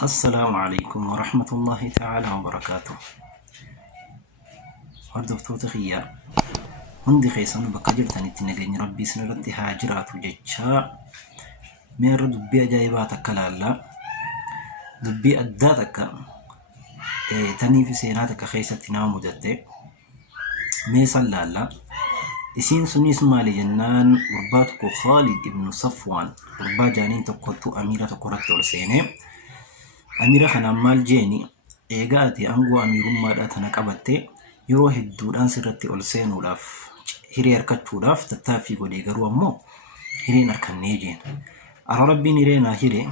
السلام عليكم ورحمة الله تعالى وبركاته. هردفتو تخيا هندي خيسان بقجرتني تنجني ربي سنرتي هاجرات وجتشا مير دبي أجايباتك لالا دبي أداتك تاني في سيناتك خيسة تنام مدتة ميسال لالا اسين سنيس مالي جنان غرباتكو خالد ابن صفوان غربا جانين تقوتو أميرة قرأت ورسيني أميرة خنا مال جيني إيغاتي أنغو أميرون مادا تنقبتي يروح الدودان سرتي أولسين ولاف هيري أركتشو لاف تتافي قولي غروا مو هيرين أركن نيجين أرى ربي نيرينا هيري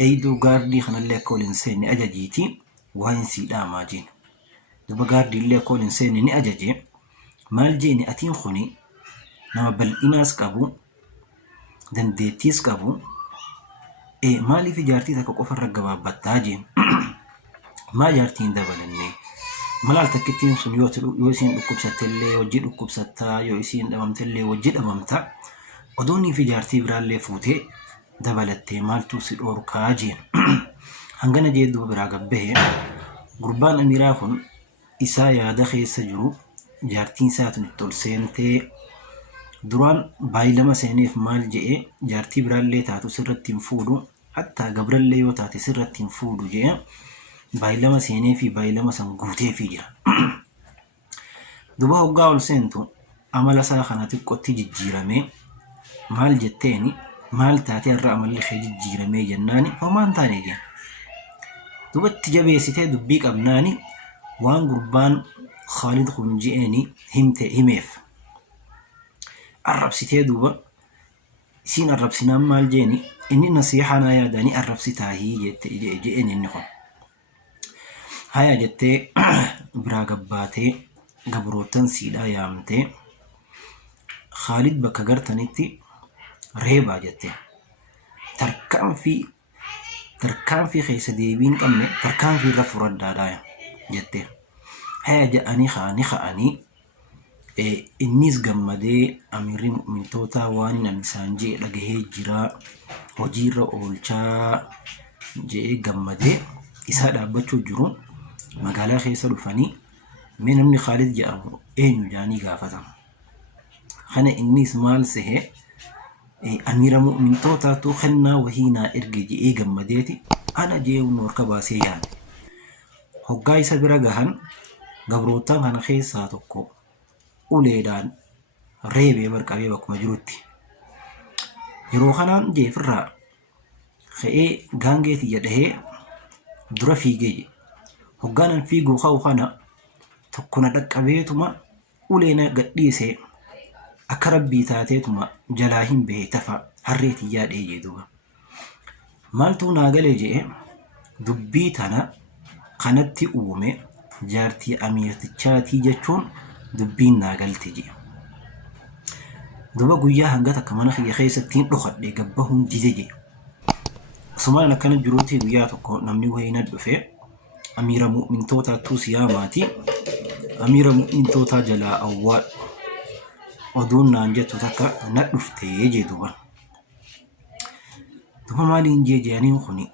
أيدو غاردي خنا اللي كولين سيني أجاجيتي وهين سيدا ماجين دوبا غاردي اللي كولين سيني ني أجاجي مال جيني أتين خوني نما بل إناس كابو دن ديتيس كابو مالي في جارتي تاكو قفر رقبا باتاجي ما جارتين دبلني ملال تكتين سن يوسين دكوبساتلي وجي دكوبساتا يوسين دبمتلي وجي دبمتا ودوني في جارتي برالي فوتي دبلتي مالتو سيدور كاجين هنغانا جيدو براغبه قربان أميراهن إسا يادا خيسا جرو جارتين ساتن التولسينتي duraan baay'ilama seeneef maal je'e jaartii biraallee taatu sirratti hin fuudhu hatta gabrallee yoo taate sirratti hin fuudhu je'e baay'ilama seenee fi baay'ilama san guutee fi jira duba hoggaa ol seentu amala isaa kana xiqqootti jijjiirame maal jetteeni maal taate irra amalli kee jijjiirame jennaani homaan taane jeen dubatti jabeessitee dubbii qabnaani waan gurbaan Khalid kun je'eeni himeef الربسيتي دوبا سين الربسينا مال جيني إني نصيحة أنا يا داني الربسيتا هي جيني النخون هيا جتة براغباتي قبروتن سيدا يامتي خالد بكغرتنيتي ريبا جتة تركان في خيس ديبين قمني تركان في رفر الدادا جتة هيا جاني خاني innis gammadee amirri mu'mintootaa waan inni isaan jee dhagahee jira hojiirra oolchaa jee gammadee isaa dhaabbachuu jiru magaalaa keessa dhufanii mee namni Khalid jedhamu eenyu jaanii gaafatama kana innis maal sehe amira mu'mintootaatu kennaa wahiinaa erge jee gammadeeti ana jee noorka baasee yaade hoggaa isa bira gahan gabrootaan kana keessaa tokko uleedaan reebee barqabee bakkuma jirutti yeroo kanaan jeefirraa ka'ee gaangeeti jedhee dura fiigee hoggaanan fiiguu ka'u kana tokkona dhaqqabeetuma uleena gadhiisee akka rabbii taateetuma jalaa hin bahee tafa harreetii yaadhee jedhuba maaltu naagalee jedhee dubbii tana kanatti uume jaartii amiirtichaatii jechuun dubbiin naagalti jee duba guyyaa hanga takka mana kiyya keessattiin dhokadhe gabbahuun dide jee asumaan akkana jiruutii guyyaa tokko namni wayina dhufe amiira mu'mintootaa tuusiyaamaati amiira mu'mintootaa jalaa awwaa oduun naan jettu takka na dhuftee jee duba maaliin jee jeaniin kuni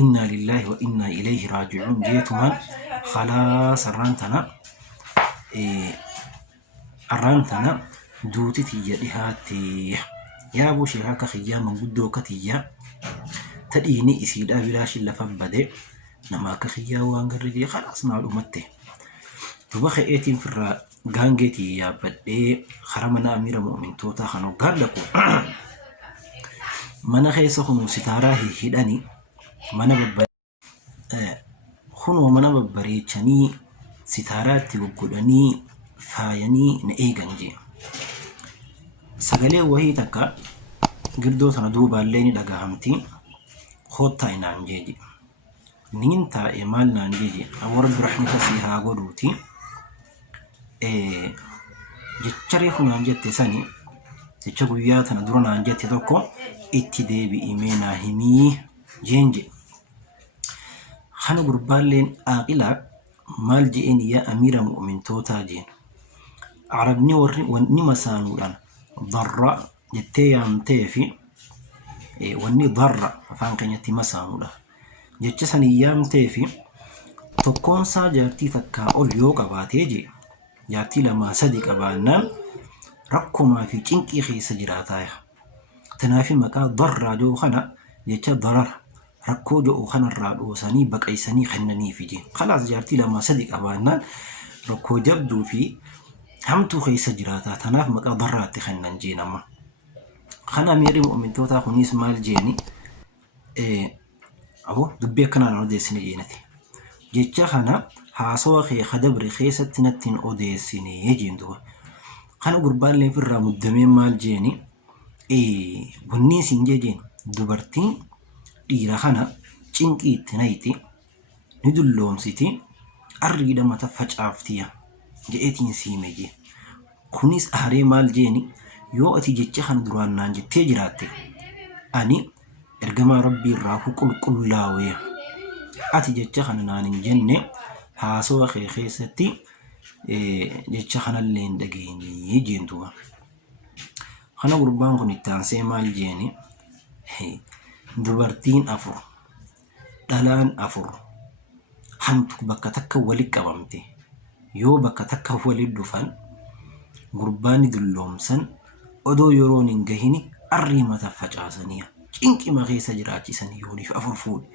inna lillahi wa inna ilayhi raaji'uun jeetumaan khalaas arraantana duuti tiyya dhihaate yaa bushee akka khiyyaa manguddoo katiyya tadhiini isiidhaa bilaashin lafa bade nama akka khiyyaa waan garree khalaas naa dhumatte duba ka'eetiin firraa gaangeetii yaabbadhee kara mana amiira mu'mintootaa kan hoggaan dhaqu mana keessa kunuu sitaaraa hidhanii mana babbareechanii sitaaraatti goggodhanii faayanii na eegan jee sagalee wahii takka girdoo tana duubaallee ni dhagahamti hoottaa inaan jeeji niin taa'e maal naan jeeji awwara birahmata si haa godhuuti jecharee kunaan jette sani jecha guyyaa tana dura naan jette tokko itti deebi'imee naa himii jeenje kana gurbaalleen aaqilaa maal je'een yaa amiira mu'mintootaa jeen عربني وني مسانودان ضرّ جتّي يامتي في وني ضرّ فان كنيتي مسانودا jecha saniyyamtee fi tokkoonsaa jaartii takkaa ol yoo qabaatee je jaartii lamaa sadi qabaannaan rakkumaa fi cinqii keessa jiraataa. Tanaafi maqaa darraa joo kana jecha darara rakkoo joo kanarraa dhoosanii baqaysanii kennanii fi je khalaas jaartii lamaa sadi qabaannaan rakkoo jabduu fi hamtuu keessa jiraataa. Tanaaf maqaa darraatti kennan jeenama. Kana miiri mu'mintootaa kunis maal jeeni dubbii akkanaan odeessine jeenati. Jecha kana haasawa kee kadabre keessatti nattiin odeessine jeen duba. Kana gurbaallee ofirraa muddamee maal jeeni wanni isin jeen dubartiin dhiira kana cinqii itti nayti ni dulloomsiti arriidha mata facaaftiya je'eetiin siime jee. Kunis aaree maal jeeni yoo ati jecha kana duraan naan jettee jiraatte ani ergamaa rabbii irraa qulqullaa'ee ati jecha kana naan hin jenne haasawa kee keessatti jecha kanallee hin dhageenye jeen duba. Kana gurbaan kun itti aansee maal jeeni dubartiin afur dhalaan afur hamtu bakka takka walitti qabamte yoo bakka takka walitti dhufan gurbaani dulloomsan odoo yeroon hin gahini arrii mata facaasanii cinqima keessa jiraachisanii yooniif afur fuudhe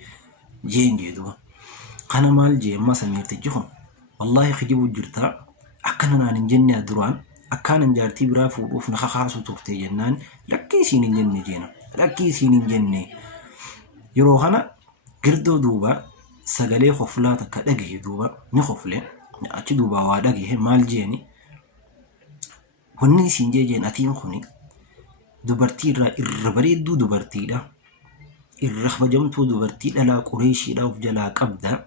jeen jedhu. Kana maal jee amma samiirtichi kun wallahi khijibu jirtaa akkana naan hin jenne duraan akkaanan jaartii biraa fuudhuuf na kakaasu turte jennaan lakkii isiin hin jenne jeena lakkii isiin hin jenne. Yeroo kana girdoo duuba sagalee khoflaa takka dhagaye duuba ni khofle achi duuba waa dhagaye maal jeeni wanni isin jeen atiin kuni dubartii irra bareedduu dubartiidha irra kabajamtuu dubartii dhalaa qureeshiidha of jalaa qabda.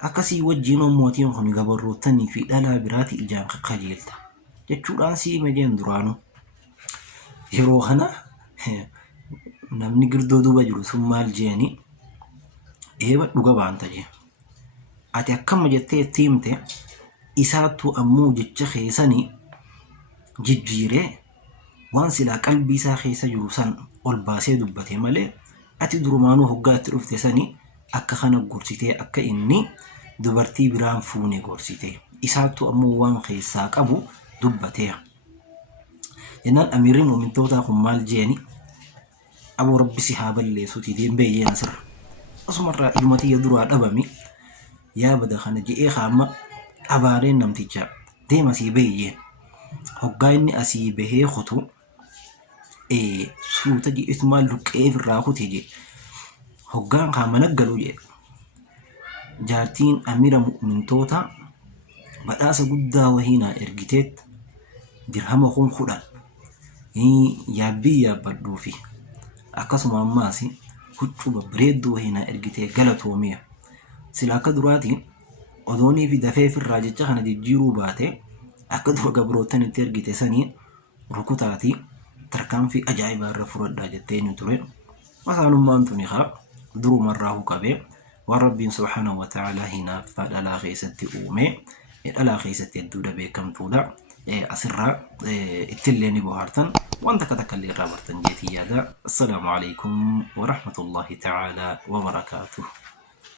Akkasii wajjiin mootiin kun gabarrootanii fi dhalaa biraati ijaan qajeelta jechuudhaan siime jeen duraanu. Yeroo kana namni girdoo duuba jiru sun maal jeeni eeba dhuga baanta jee ati akkama jettee itti himte isaattu ammoo jecha keessanii jijjiiree waan silaa qalbii isaa keessa jiru san ol baasee dubbate malee ati durumaanuu hoggaatti dhufte sanii akka kana gorsitee akka inni dubartii biraan fuune gorsitee isaattu ammoo waan keessaa qabu dubbatee jennaan. Amiirri mu'mintootaa kun maal jeeni aboo rabbi si haa balleessuuti deembee yeena sirra asumarraa ilmatii duraa dhabami yaa bada kana je'ee kaama abaareen namticha deema sii beeyyeen hoggaa inni asii bahee kutu suuta je'etumaa luqqee irraa kute je hoggaan kaama naggalu je jaartiin amiira mu'mintootaa badhaasa guddaa wahiinaa ergiteet dirhama kun kudhan yaabbii yaabbadhuufi akkasuma ammaas huccuu babbareedduu wahiinaa ergitee galatoomiya. Sila akka duraatiin odoonii fi dafee firraa jecha kana jijjiiruu baate akka dura gabrootan itti ergite sanii rukutaatii tarkaanfii ajaa'ibaa irra fudhadhaa jettee ni ture. Masaanummaan tuni haa durumarraa huqabee waan rabbiin subhaanahu wa ta'aalaa hinaaf dhalaa keessatti uume dhalaa keessatti hedduudha beekamtuudha. Asirraa ittillee ni bohaartan wanta katakkallee irraa bartan jeetii yaada. Assalaamu alaykum wa rahmatullahi ta'aalaa wa barakaatuh.